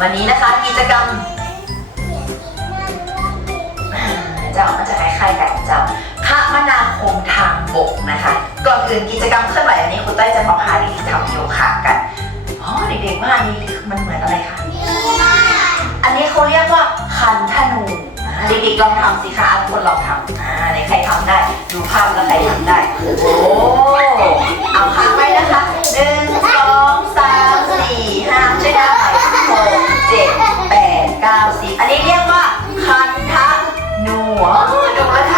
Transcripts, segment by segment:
วันนี้นะคะกิจกรรมอ่าเจ้าจะคล้ายๆกันจ้าคมนาคมทางบกนะคะ ก่อนอื่นกิจกรรมเคลื่อนไหววันนี้ครูเต้ยจะมาพาเด็กๆทำโยคะกันอ๋อเด็กๆว่าอันนี้มันเหมือนอะไรคะอันนี้เขาเรียกว่าคันธนูเด็กๆลองทำสิคะทุกคนลองทำอ่าไหนใครทำได้ ดูภาพแล้วใครทำได้ โอ้เอาค้างไว้นะคะหนึ่งสองสามสี่ห้าช่วยไหมหก เจ็ดแปดเก้าสิบอันนี้เรียกว่าคันธนูอ๋อดูแล้วทำ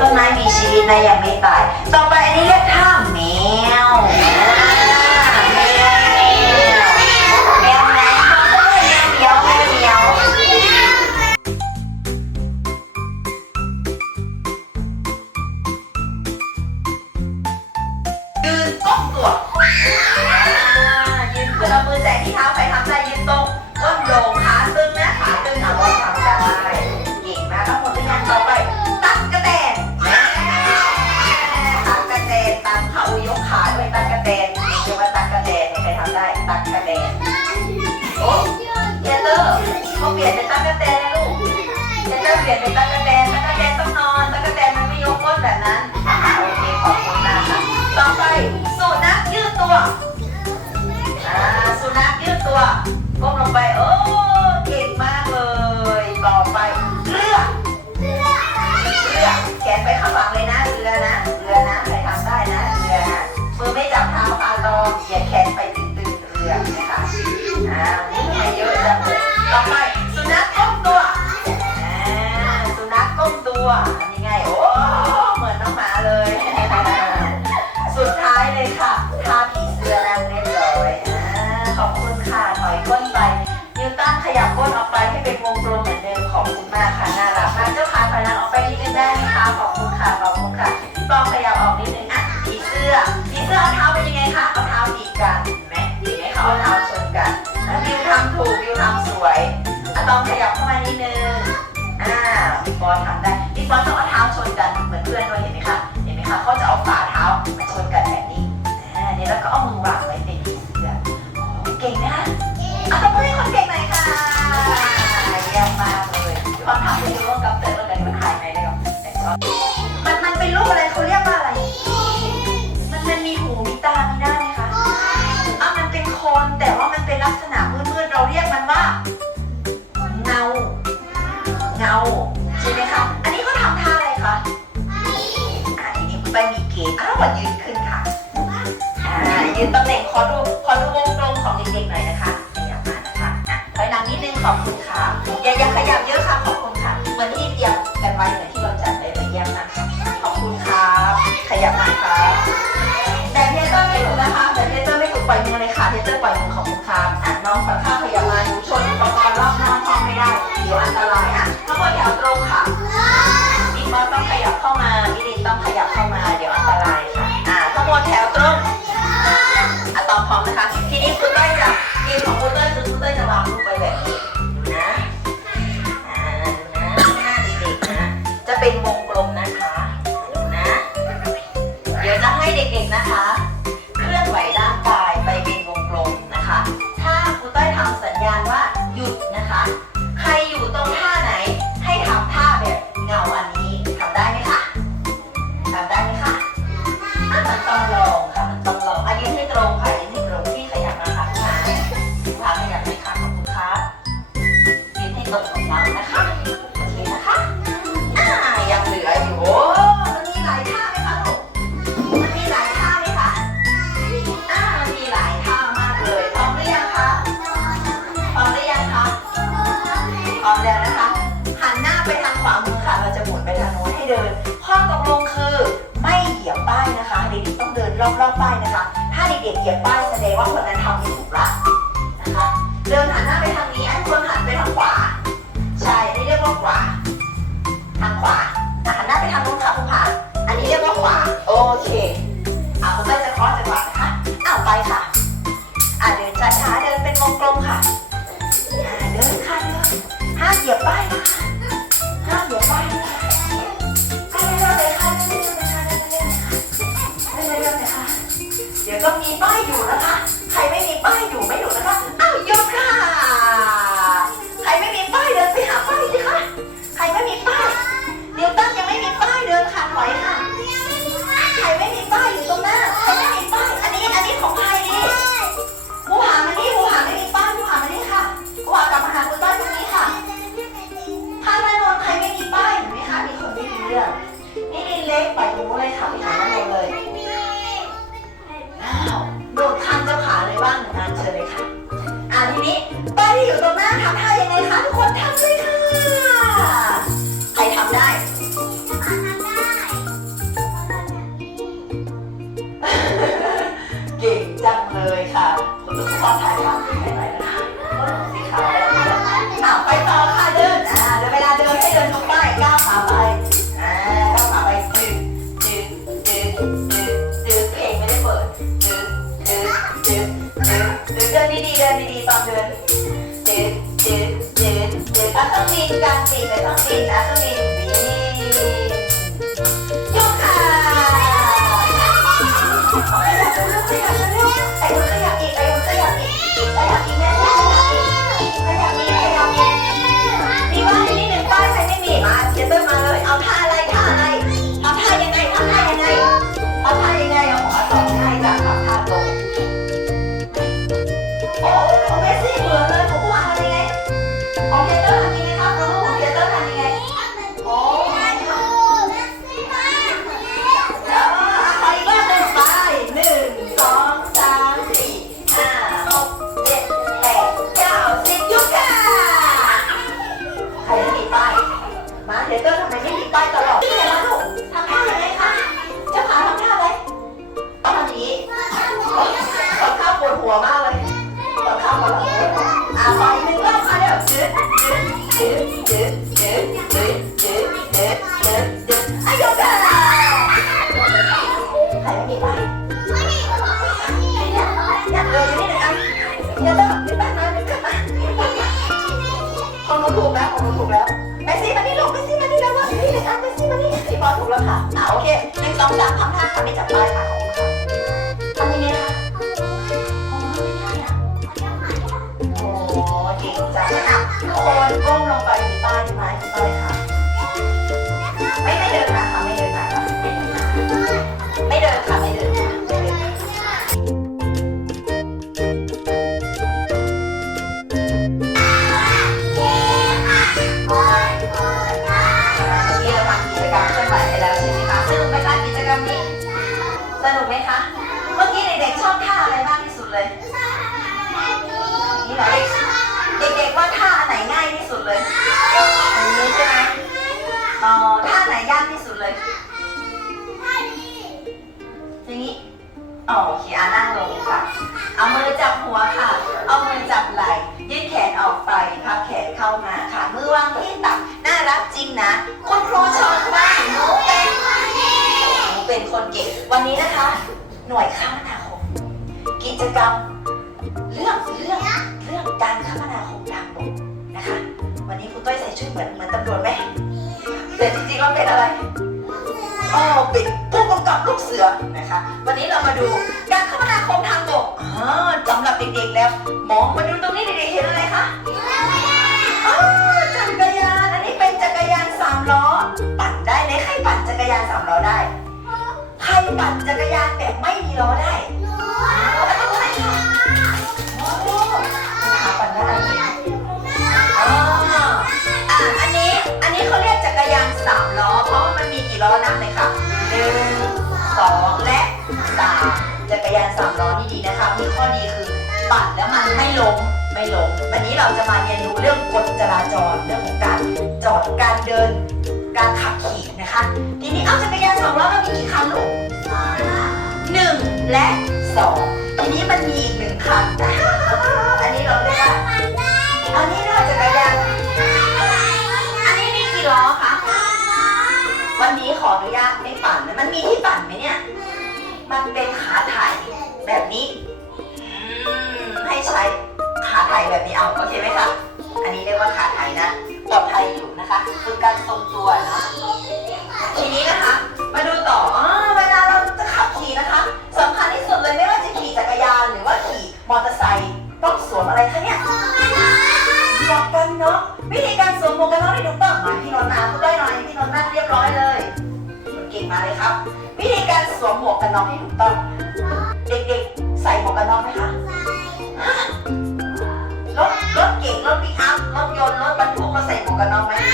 ต้นไม้มีชีวิตนะยังไม่ตาย ต่อไปอันนี้เรียกท่าแมว เขาเปลี่ยนเป็นตั๊กระแตนแล้วลูกเจเตอร์เปลี่ยนเป็นตั๊กระแตนตั๊กระแตนต้องนอนตั๊กระแตนมันไม่ยกก้นแบบนั้นโอเคขอบคุณมากค่ะต่อไปสุนัขยืดตัวอ่าสุนัข วทำยังไงโอ้เหมือนน้องหมาเลย สุดท้ายเลยค่ะทาผีเสื้อนั่งเรียบร้อยอ่าขอบคุณค่ะถอยก้นไป นิวตันขยับก้นออกไปให้เป็นวงกลมเหมือนเดิมขอบคุณมากค่ะน่ารักมากเจ้าขาถอยหลังออกไปนิดนึงได้ไหมคะขอบคุณค่ะขอบคุณค่ะพี่ปองขยับออกนิดนึงอะผีเสื้อผีเสื้อเอาเท้าเป็นยังไงคะเอาเท้าดีดกันเห็นไหมเห็นไหมเขาเอาเท้าชนกันอะวิวทำถูกวิวทำสวยอะตอมขยับเข้ามานิดนึงอ่าพี่ปอนทำได้ พี่ปอน อยืนขึ้นค่ะอ่ายืนตำแหน่งขอดูขอดูวงกลมของเด็กๆหน่อยนะคะขยับมานะคะอะถอยหลังนิดนึงขอบคุณค่ะอย่าอย่าขยับเยอะค่ะขอบคุณค่ะเหมือนที่เตรียมกันไว้เหมือนที่เราจัดไปเลยเยี่ยมนะคะขอบคุณครับขยับมาครับแต่เทเตอร์ไม่ถูกนะคะแต่เทเตอร์ไม่ถูกปล่อยมือเลยค่ะเทเตอร์ปล่อยมือขอบคุณครับอะน้องขอข้าวขยับมาหนูชนอุปกรณ์รอบหน้าห้องไม่ได้เดี๋ยวอันตรายอะทั้งหมดแถวตรงค่ะบิ๊กบอสต้องขยับเข้ามา นะคะ ทีนี้คุณเต้ยจะกินของคุณเต้ยคือคุณเต้ยจะวางลูกไปแบบนี้ เขียนป้ายแสดงว่าคนนั้นทำถูกละนะคะ เดินหันหน้าไปทางนี้ อันควรหันไปทางขวา ใช่ อันนี้เรียกว่าขวา ทางขวาหันหน้าไปทางนู้นค่ะคุณผ่าอันนี้เรียกว่าขวา โอเค เอาคุณแม่จะคล้อจังหวะนะคะเอาไปค่ะ อ่าเดินช้าๆ เดินเป็นวงกลมค่ะเดินค่ะเดินห้าเหยียบป้ายนะคะห้าเหยียบป้ายนะคะ เดี๋ยวต้องมีป้ายอยู่นะคะ มาไปอ่าไปดึงดึงดึงดึงดึงตัวเองไม่ได้เปิดดึงดึงดึงดึงดึงเดินดีๆเดินดีๆตอเดินดึงดึงดึงดึงอะต้องบินการบินเลยต้องบินนะต้องบิน ไม่จับปลายขาของคุณค่ะทำยังไงคะอ๋อไม่ได้อะโอ้เก่งจังทุกคนก้มลงไป น่วยามนาคม กิจกรรมเรื่องเรื่องเรื่องการข้ามนาคมทางบกนะคะ วันนี้คุณต้อยใส่ชุดเหมือนเหมือนตำรวจไหมแต่จริงๆเราเป็นอะไรอ๋อเป็นผู้กำกับลูกเสือนะคะ วันนี้เรามาดูการข้ามนาคมทางบกสำหรับเด็กๆแล้ว มองมาดูตรงนี้เด็กๆเห็นอะไรคะจักรยาน อันนี้เป็นจักรยานสามล้อ ปั่นได้ไหมใครปั่นจักรยานสามล้อได้ ใครปั่นจักรยานแบบไม่มีล้อได้โอ้ขาปั่นได้อ๋ออะอันนี้ อันนี้เขาเรียกจักรยานสามล้อ เพราะว่ามันมีกี่ล้อนับเลยค่ะหนึ่งสองและสามจักรยานสามล้อนี่ดีนะคะ มีข้อดีคือปั่นแล้วมันไม่ล้มไม่ล้มวันนี้เราจะมาเรียนรู้เรื่องกฎจราจรเรื่องของการจอดการเดิน การขับขี่นะคะ ทีนี้เอาจักรยานสองล้อมันมีกี่คันลูกหนึ่งและสองทีนี้มันมีอีกหนึ่งคันอันนี้เราเรียกว่าอันนี้เราจักรยานอันนี้มีกี่ล้อคะวันนี้ขออนุญาตไม่ปั่นนะมันมีที่ปั่นไหมเนี่ย มันเป็นขาถ่ายแบบนี้ให้ใช้ขาถ่ายแบบนี้เอาโอเคไหมคะอันนี้เรียกว่าขาถ่ายนะปลอดภัยอยู่ นะคะฝึกการทรงตัวนะทีนี้นะคะ มาดูต่ออเวลาเราจะขับขี่นะคะสำคัญที่สุดเลยไม่ว่าจะขี่จักรยานหรือว่าขี่มอเตอร์ไซค์ต้องสวมอะไรคะเนี่ยหมวกกันน็อกวิธีการสวมหมวกกันน็อกที่ถูกต้องมาพี่นนท์นะคุณได้หน่อยพี่นนท์นั่งเรียบร้อยเลยเก่งมาเลยครับ วิธีการสวมหมวกกันน็อกที่ถูกต้อง เด็กๆ ใส่หมวกกันน็อกไหมคะ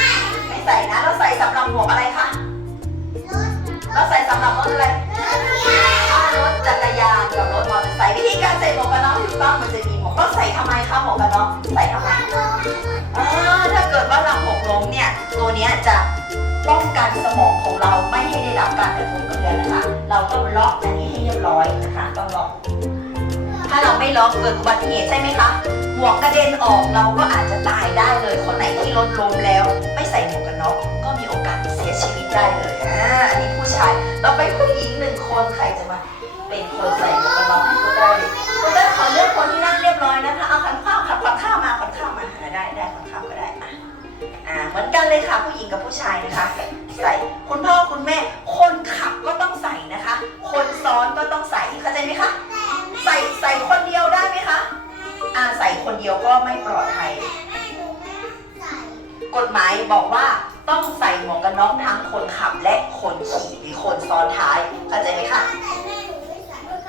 ไหมไม่ใส่นะ เราใส่สำหรับหมวกอะไรคะ เราใส่สำหรับรถอะไรถ้ารถจักรยานกับรถมอเตอร์ไซค์วิธีการใส่หมวกกันน็อกที่ถูกต้องมันจะมีหมวกต้องใส่ทำไมคะหมวกกันน็อกใส่ทำไมอ่าถ้าเกิดว่าเราหกล้มเนี่ย ตัวเนี้ยจะป้องกันสมองของเราไม่ให้ได้รับการกระทบกระเทือนนะคะ เราต้องล็อกอันนี้ให้เรียบร้อยนะคะ ต้องล็อก ถ้าเราไม่ล็อกเกิดอุบัติเหตุใช่ไหมคะ หมวกกระเด็นออกเราก็อาจจะตายได้เลย คนไหนที่รถล้มแล้ว ไม่ใส่หมวกกันน็อกก็มีโอกาสเสียชีวิตได้เลยอ่าอันนี้ผู้ชายเราไปผู้หญิงหนึ่งคนใครจะมาเป็นคนใส่หมวกกันน็อกให้คุณได้คุณได้ขอเลือกคนที่นั่งเรียบร้อยนะคะเอาขันข้าวขันขวัญข้าวมาขวัญข้าวมาหาได้ได้ขวัญข้าวก็ได้อะอ่าเหมือนกันเลยค่ะผู้หญิงกับผู้ชายนะคะใส่คุณพ่อคุณแม่คนขับก็ต้องใส่นะคะ คนซ้อนก็ต้องใส่เข้าใจไหมคะใส่ใส่คนเดียวได้ไหมคะ อ่าใส่คนเดียวก็ไม่ปลอดภัย กฎหมายบอกว่าต้องใส่หมวกกันน็อกทั้งคนขับและคนขี่หรือคนซ้อนท้ายเข้าใจไหมคะ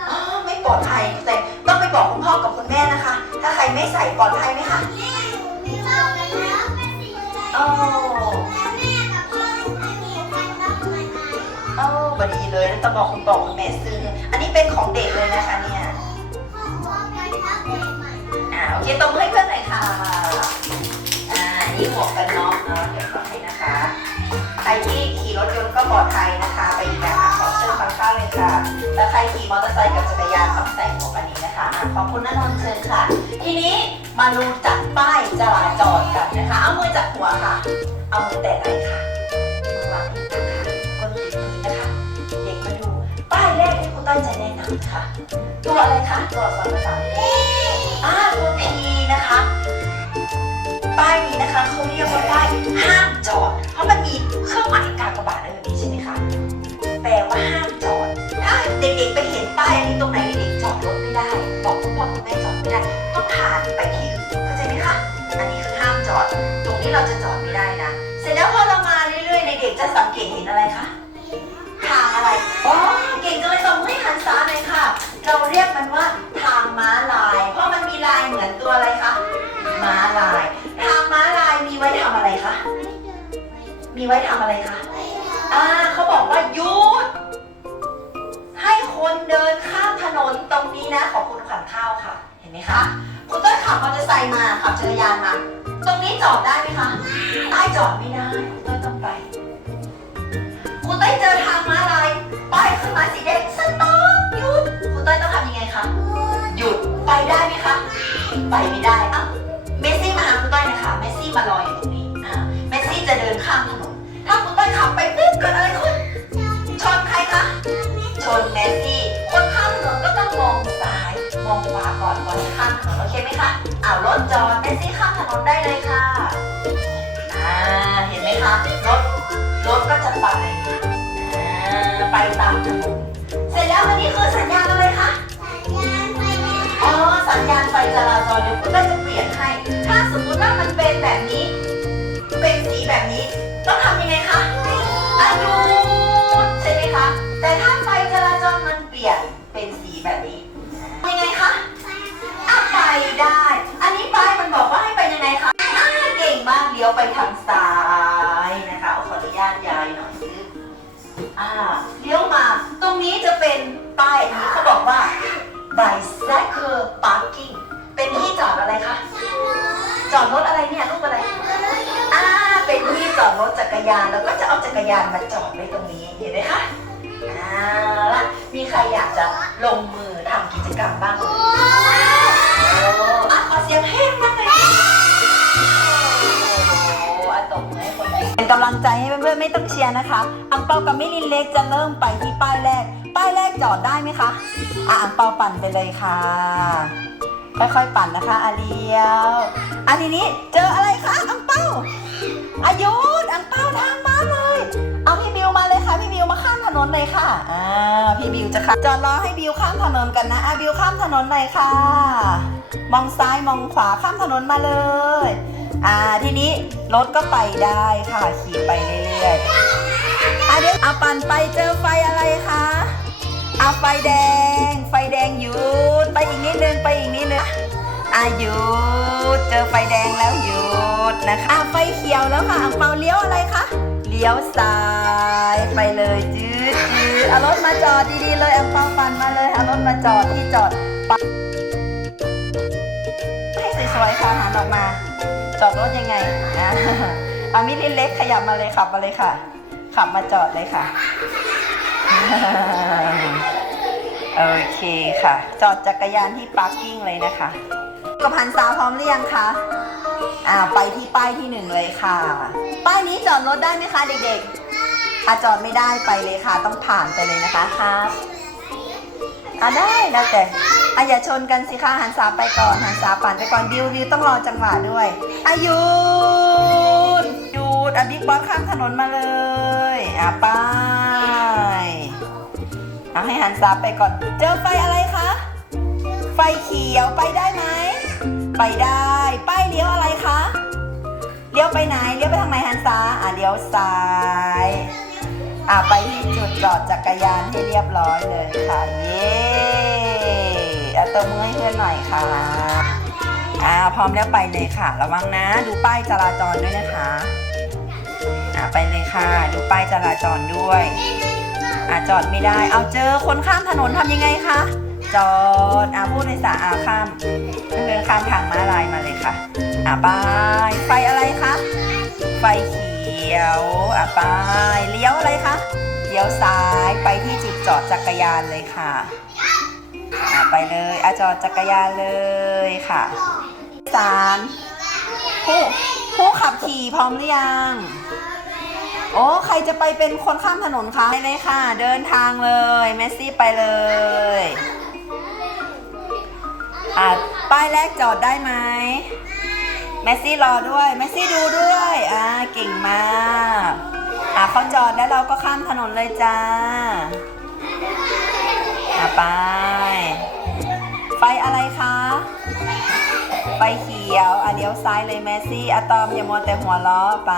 อ๋อไม่ปลอดภัยแต่ต้องไปบอกคุณพ่อกับคุณแม่นะคะ ถ้าใครไม่ใส่ปลอดภัยไหมคะโอ้โอ้บดีเลยแล้วต้องบอกคุณบอกคุณแม่ซื้ออันนี้เป็นของเด็กเลยนะคะเนี่ยอ่า โอเคตรงให้เพื่อนหน่อยค่ะอ่านี่หมวกกันน็อกเนาะเดี๋ยวขอให้นะคะ ใครที่ขี่รถยนต์ก็ปลอดภัยนะคะ ไปอีกอย่างค่ะขอเชิญฟังข้างเลยค่ะแล้วใครขี่มอเตอร์ไซค์กับจักรยานต้องใส่หมวกอันนี้นะคะอะขอบคุณนะนนท์เชิญค่ะ ทีนี้มาดูจัดป้ายจราจรกันนะคะ เอามือจับหัวค่ะ เอามือแตะไหล่ค่ะมือวางที่ตักค่ะก้นติดมือนะคะ เด็กมาดูป้ายแรกที่ครูต้อยจะแนะนำค่ะ ตัวอะไรคะตัวอักษรภาษาอังกฤษ อ่าตัว P นะคะ ป้ายนี้นะคะเขาเรียกว่าป้ายห้ามจอด เพราะมันมีเครื่องหมายกากบาทอะไรแบบนี้ใช่ไหมคะ แปลว่าห้ามจอด ถ้าเด็กๆไปเห็นป้ายอันนี้ตรงไหนเด็กๆจอดรถไม่ได้ บอกคุณพ่อคุณแม่จอดไม่ได้ ต้องผ่านไปที่อื่นเข้าใจไหมคะ อันนี้คือห้ามจอด ตรงนี้เราจะจอดไม่ได้นะ เสร็จแล้วพอเรามาเรื่อยๆเด็กๆจะสังเกตเห็นอะไรคะ ทางอะไรอ๋อเก่งจังเลยตรงให้หันซ้ายหน่อยค่ะ เราเรียกมันว่าทางม้าลาย เพราะมันมีลายเหมือนตัวอะไรคะ ม้าลาย ทางม้าลายมีไว้ทำอะไรคะ มีไว้ทำอะไรคะอ่าเขาบอกว่าหยุด ให้คนเดินข้ามถนนตรงนี้นะขอบคุณขันข้าวค่ะ เห็นไหมคะ คุณต้นขับมอเตอร์ไซค์มาขับจักรยานมา ตรงนี้จอดได้ไหมคะใต้จอดไม่ได้คุณต้นต้องไป คุณต้นเจอทางม้าลาย ป้ายขึ้นมาสีแดงสต็อป หยุดคุณต้นต้องทำยังไงคะ หยุด ไปได้ไหมคะ ไปไม่ได้อะเมสซี่มาหาคุณต้ยนะคะ เมสซี่มารออยู่ตรงนี้ อ่า เมสซี่จะเดินข้ามถนน ถ้าคุณต้ยขับไปปุ๊บเกิดอะไรขึ้น ชนใครคะ ชนเมสซี่ คนข้ามถนนก็ต้องมองซ้าย มองขวาก่อนก่อนจะข้ามถนนโอเคไหมคะอ้าวรถจอด เมสซี่ข้ามถนนได้เลยค่ะ อ่า เห็นไหมคะ รถ รถก็จะไป อ่า ไปตามถนน เสร็จแล้วอันนี้คือ ลี้ยวไปทางซ้ายนะคะขออนุญาตยายหน่อยนึงอ่าเลี้ยวมา ตรงนี้จะเป็นป้ายนี้เขาบอกว่า bicycle parking เป็นที่จอดอะไรคะ จอดรถอะไรเนี่ยรูปอะไร อ่า เป็นที่จอดรถจักรยาน แล้วก็จะเอาจักรยานมาจอดไว้ตรงนี้ เห็นไหมคะ อ่าละมีใครอยากจะลงมือทำกิจกรรมบ้างโอ้อะขอเสียงเฮ้ เป็นกำลังใจให้เพื่อนๆไม่ต้องเชียร์นะคะอังเปากับมิลินเล็กจะเริ่มไปที่ป้ายแรก ป้ายแรกจอดได้ไหมคะอะอังเปาปั่นไปเลยค่ะ ค่อยๆปั่นนะคะอาเลียวอะทีนี้เจออะไรคะอังเปาอายุธอังเปาทางมาเลย เอาพี่บิวมาเลยค่ะพี่บิวมาข้ามถนนเลยค่ะอ่าพี่บิวจะข้ามจอดรอให้บิวข้ามถนนกันนะอะบิวข้ามถนนเลยค่ะ มองซ้ายมองขวาข้ามถนนมาเลย อ่าทีนี้รถก็ไปได้ค่ะขี่ไปเรื่อยๆอะเดี๋ยวเอาปั่นไปเจอไฟอะไรคะอะไฟแดง ไฟแดงหยุดไปอีกนิดนึงไปอีกนิดนึงอะหยุดเจอไฟแดงแล้วหยุดนะคะอะไฟเขียวแล้วค่ะอ่างเปาเลี้ยวอะไรคะเลี้ยวซ้ายไปเลยจืดจืดเอารถมาจอดดีๆเลยอ่างเปาปั่นมาเลยเอารถมาจอดที่จอดให้สวยๆค่ะหันออกมา จอดรถยังไงอะอามิลิเล็กขยับมาเลยขับมาเลยค่ะ ขับมาจอดเลยค่ะ โอเคค่ะ จอดจักรยานที่ปาร์กิ้งเลยนะคะกับพันซาพร้อมหรือยังคะอ่าไปที่ป้ายที่หนึ่งเลยค่ะ ป้ายนี้จอดรถได้ไหมคะเด็กๆอะจอดไม่ได้ไปเลยค่ะ ต้องผ่านไปเลยนะคะครับอะได้แล้วแต่ อะอย่าชนกันสิคะหันสาไปก่อนหันสาปั่นไปก่อนบิวบิวต้องรอจังหวะด้วยอายุดหยุดอะบิ๊กบอสข้ามถนนมาเลยอะไปอะให้หันสาไปก่อน เจอไฟอะไรคะไฟเขียวไปได้ไหมไปได้ป้ายเลี้ยวอะไรคะเลี้ยวไปไหนเลี้ยวไปทางไหนหันสาอะเลี้ยวซ้ายอะไปที่จุดจอดจักรยานให้เรียบร้อยเลยค่ะเย้ เอาตัวมือให้เพื่อนหน่อยค่ะอ่าพร้อมแล้วไปเลยค่ะ ระวังนะ ดูป้ายจราจรด้วยนะคะอ่าไปเลยค่ะ ดูป้ายจราจรด้วยอ่าจอดไม่ได้ เอาเจอคนข้ามถนนทำยังไงคะจอดอ่าพูดในสาอาข้ามเดินข้ามทางม้าลายมาเลยค่ะอ่าไปไฟอะไรคะไฟเขียวอะไปเลี้ยวอะไรคะเลี้ยวซ้ายไปที่จุดจอดจักรยานเลยค่ะ อะไปเลยอะจอดจักรยานเลยค่ะสามผู้ผู้ขับขี่พร้อมหรือยัง โอ้ใครจะไปเป็นคนข้ามถนนคะไปเลยค่ะ เดินทางเลยเมสซี่ไปเลยอะป้ายแรกจอดได้ไหมแมสซี่รอด้วยแมสซี่ดูด้วยอ่าเก่งมากอ่าเขาจอดแล้วเราก็ข้ามถนนเลยจ้า อ่าไป ไฟอะไรคะ ไฟเขียวอะเลี้ยวซ้ายเลยแมสซี่อะตอมอย่ามัวแต่หัวล้อไป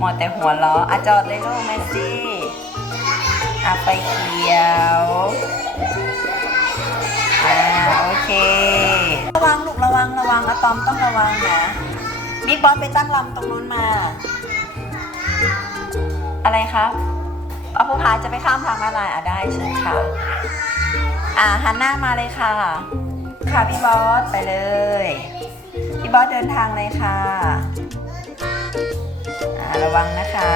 มัวแต่หัวล้ออะจอดเลยลูกแมสซี่อะไฟเขียวอ่าโอเค ระวังลูกระวังระวังอะตอมต้องระวังนะบิ๊กบอสไปตั้งลำตรงนู้นมา อะไรครับ อาผู้พาจะไปข้ามทางมาลายอะได้เชิญค่ะ อ่าหันหน้ามาเลยค่ะ ค่ะพี่บอสไปเลย พี่บอสเดินทางเลยค่ะอ่าระวังนะคะ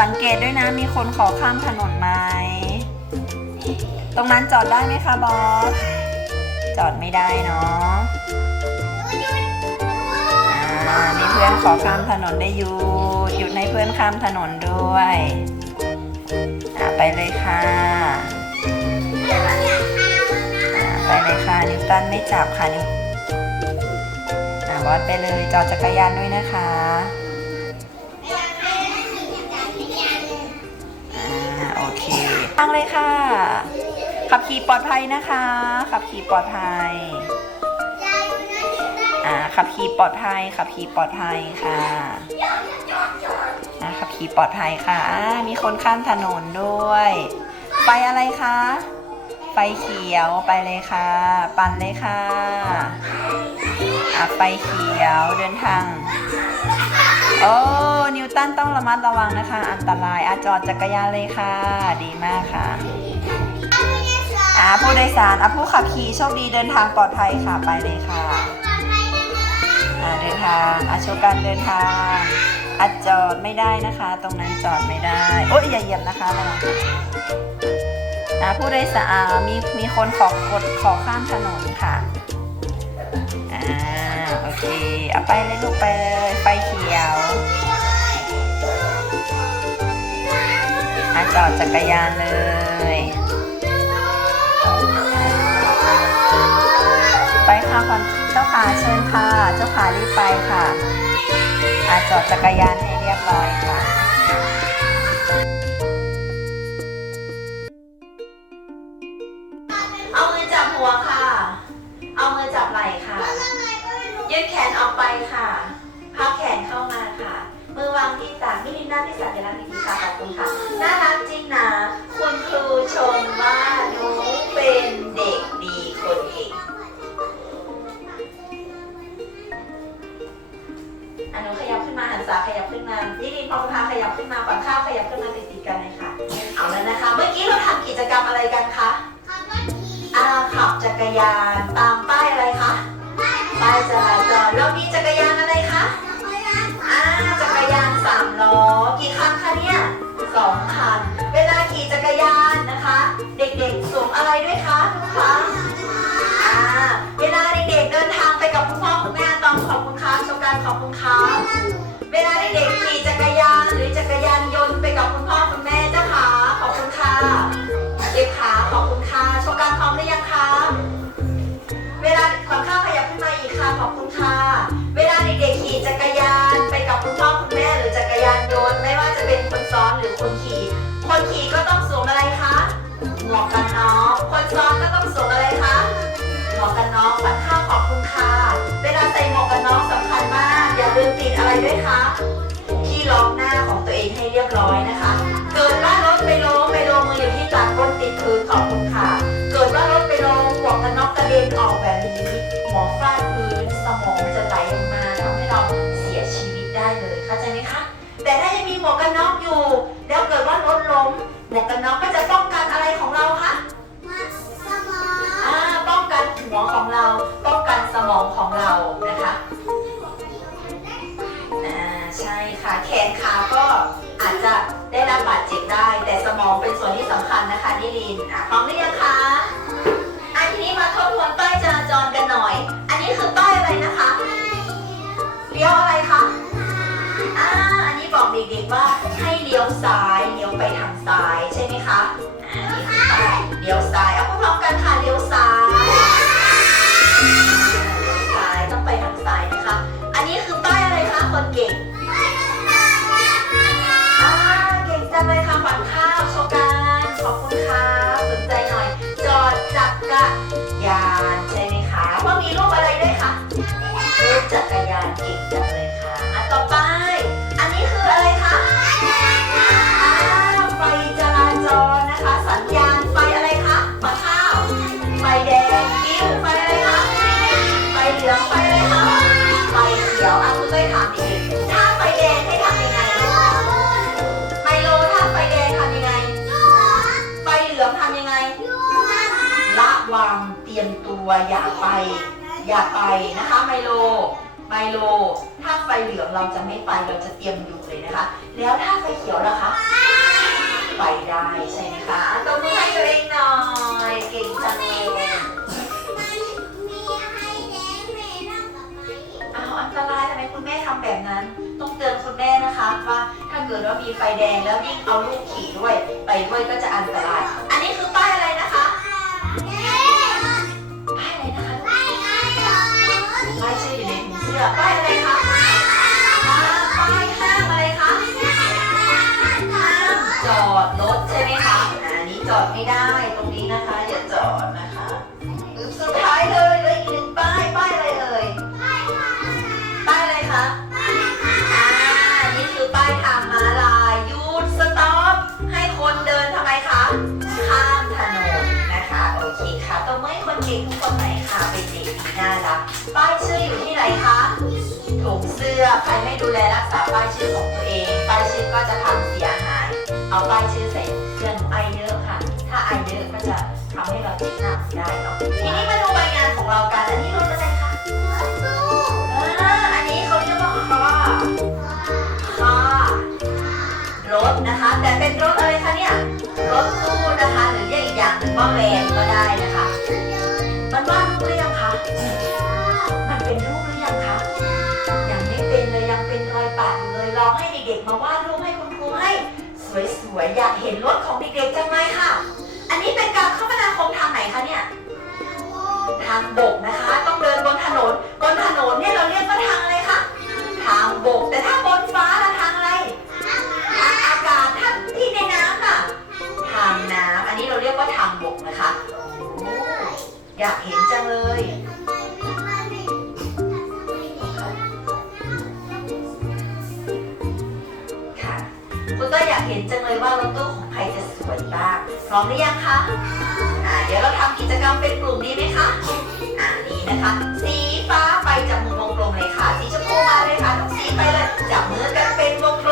สังเกตด้วยนะมีคนขอข้ามถนนไหมตรงนั้นจอดได้ไหมคะบอส จอดไม่ได้เนาะ พื่อนขอข้ามถนนได้หยุดหยุดให้เพื่อนข้ามถนนด้วยอ่าไปเลยค่ะอ่าไปเลยค่ะนิวตันไม่จับค่ะนิวอ่าบอสไปเลยจอดจักรยานด้วยนะคะอ่าโอเคตั้งเลยค่ะ ขับขี่ปลอดภัยนะคะ ขับขี่ปลอดภัย อ่าขับขี่ปลอดภัยขับขี่ปลอดภัยค่ะอ่าขับขี่ปลอดภัยค่ะอ่ามีคนข้ามถนนด้วยไฟอะไรคะไฟเขียวไปเลยค่ะ ปั่นเลยค่ะอ่าอะไฟเขียวเดินทางโอ้นิวตันต้องระมัดระวังนะคะ อันตรายอาจอดจักรยานเลยค่ะ ดีมากค่ะอ่าผู้โดยสารอะผู้ขับขี่โชคดีเดินทางปลอดภัยค่ะไปเลยค่ะ เดินทางอาโชการเดินทางอาจอดไม่ได้นะคะ ตรงนั้นจอดไม่ได้ โอ้ยอย่าเหยียบนะคะระวังอ่าผู้โดยสารมีมีคนขอกดขอข้ามถนนค่ะอ่าโอเคเอาไปเลยลูกไปเลยไฟเขียวอาจอดจักรยานเลยไปค่ะคอนเจ้า ขาเชิญค่ะ เจ้าขารีบไปค่ะอาจอดจักรยานให้เรียบร้อยค่ะ เมื่อกี้เราทำกิจกรรมอะไรกันคะอาขับจักรยานตามป้ายอะไรคะ ป้ายจราจรแล้วมีจักรยานอะไรคะอ่าจักรยานสามล้อ กี่คันคะเนี่ยสองคัน เวลาขี่จักรยานนะคะ เด็กๆสวมอะไรด้วยคะทุกครั้งอ่าเวลาเด็กๆเดินทางไปกับคุณพ่อคุณแม่ต้องขอบคุณค่ะชมการขอบคุณค่ะเวลาเด็กๆขี่จักรยานหรือจักรยานยนต์ไปกับคุณพ่อคุณแม่เจ้าขาขอบคุณ ลาขอข้าวขยับขึ้นมาอีกค่ะ ขอบคุณค่ะ เวลาเด็กๆขี่จักรยานไปกับคุณพ่อคุณแม่หรือจักรยานยนต์ไม่ว่าจะเป็นคนซ้อนหรือคนขี่ คนขี่ก็ต้องสวมอะไรคะ หมวกกันน็อก คนซ้อนก็ต้องสวมอะไรคะ หมวกกันน็อกปัดข้าวขอบคุณค่ะ เวลาใส่หมวกกันน็อกสำคัญมาก อย่าลืมติดอะไรด้วยคะที่ล้อมหน้าของตัวเองให้เรียบร้อยนะคะ เกิดว่ารถไปล้มไปลงมืออยู่ที่ตัดก้นติดพื้นขอบคุณค่ะ กระเด็นออกแบบนี้หัวฟาดพื้นสมองจะไหลลงมาทำให้เราเสียชีวิตได้เลยเข้าใจไหมคะ แต่ถ้ายังมีหมวกกันน็อกอยู่ แล้วเกิดว่ารถล้ม หมวกกันน็อกก็จะป้องกันอะไรของเราคะสมองอ่าป้องกันหัวของเรา ป้องกันสมองของเรานะคะอ่าใช่ค่ะแขนขาก็อาจจะได้รับบาดเจ็บได้ แต่สมองเป็นส่วนที่สำคัญนะคะนิรินร์อะพร้อมหรือยังคะ จรกันหน่อย อันนี้คือป้ายอะไรนะคะ เลี้ยวอะไรคะ อ่า อันนี้บอกเด็กๆว่าให้เลี้ยวซ้าย เลี้ยวไปทางซ้ายใช่ไหมคะอ่านี่คือป้ายเลี้ยวซ้าย เอาพร้อมๆกันค่ะ เลี้ยวซ้ายเลี้ยวซ้ายต้องไปทางซ้ายนะคะ อันนี้คือป้ายอะไรคะคนเก่ง ขียวอะคุณเต้ยถามอีกถ้าไฟแดงให้ทำยังไง ไมโลถ้าไฟแดงทำยังไง ไฟเหลืองทำยังไง ระวังเตรียมตัวอย่าไป อย่าไปนะคะ ไมโล ไมโล ถ้าไฟเหลืองเราจะไม่ไปเราจะเตรียมอยู่เลยนะคะ แล้วถ้าไฟเขียวล่ะคะ ไปได้ใช่ไหมคะอะตบมือให้ตัวเองหน่อย เก่งจังเลย แบบนั้นต้องเตือนคุณแม่นะคะว่าถ้าเกิดว่ามีไฟแดงแล้วยิ่งเอาลูกขี่ด้วย ไปด้วยก็จะอันตราย อันนี้คือป้ายอะไรนะคะป้ายอะไรนะคะป้ายชื่ออยู่ในถุงเสื้อป้ายอะไรคะอ่าป้ายห้ามอะไรคะห้ามจอดรถใช่ไหมคะอ่าอันนี้จอดไม่ได้ตรงนี้นะคะ อย่าจอดนะคะสุดท้ายเลยเลยอีกหนึ่งป้ายป้ายอะไร น่ารัก ป้ายชื่ออยู่ที่ไหนคะถุงเสื้อใครไม่ดูแลรักษาป้ายชื่อของตัวเอง ป้ายชื่อก็จะทำเสียหาย เอาป้ายชื่อใส่เสื้อหนูไอเยอะค่ะ ถ้าไอเยอะก็จะทำให้เราติดหน้าไม่ได้เนาะ ทีนี้มาดูใบงานของเรากัน อันนี้รถอะไรคะอ่าอันนี้เขาเรียกว่าคาคารถนะคะ แต่เป็นรถอะไรคะเนี่ย รถตู้นะคะ หรือเรียกอีกอย่างหนึ่งว่าแวน มันเป็นรูปหรือยังคะ ยังไม่เป็นเลยยังเป็นรอยปากอยู่เลยลองให้เด็กๆมาวาดรูปให้คุณครูให้ สวยๆอยากเห็นรถของเด็กๆจังเลยค่ะ อันนี้เป็นการคมนาคมทางไหนคะเนี่ย ทางบกนะคะ ต้องเดินบนถนน บนถนนเนี่ยเราเรียกว่าทางอะไรคะ ทางบก แต่ถ้าบนฟ้า อยากเห็นจังเลย ค่ะ คุณก็อยากเห็นจังเลยว่ารถตู้ของใครจะสวยบ้าง พร้อมหรือยังคะอ่เดี๋ยวเราทำกิจกรรมเป็นกลุ่มดีไหมคะอ่านี้นะคะ สีฟ้าไปจับมือวงกลมเลยค่ะ สีชมพูมาเลยค่ะน้องสีไปเลย จับมือกันเป็นวงกลม